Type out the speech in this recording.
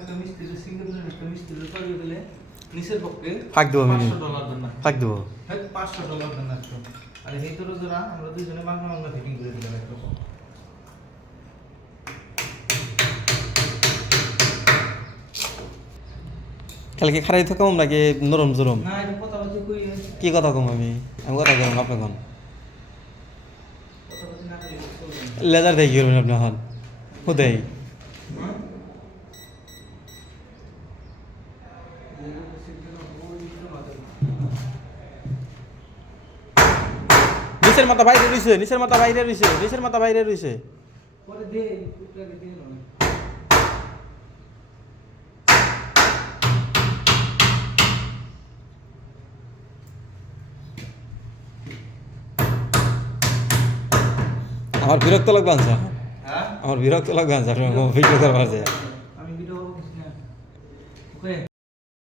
একটা মিস্ত্রি সিঙ্গেল একটা মিস্ত্রি করিয়ে দিলে নিচের পক্ষে ফাঁক দেবো আমি $500 দেন না ফাঁক দেবো হ্যাঁ $500 দেন না একটু আর এই তোর যারা আমরা দুইজনে বাংলা বাংলা ফিটিং করে দিলাম একটু কালকে খারাই থাকো নাকি নরম জরম না এটা কথা বলতে কই কি কথা কম আমি কথা কম আপনি কন কথা বলতে না কই লেজার দেখি করবেন আপনি এখন কোথায় নিচের মাথা বাইরে রইছে নিচের মাথা বাইরে রইছে নিচের মাথা বাইরে রইছে পরে দে টুকটাকে দিয়ে না আমার বিরক্ত লাগবে আনছা হ্যাঁ আমার বিরক্ত লাগবে আনছা ভিডিও করবার যে আমি ভিডিও করব কিছু না ওকে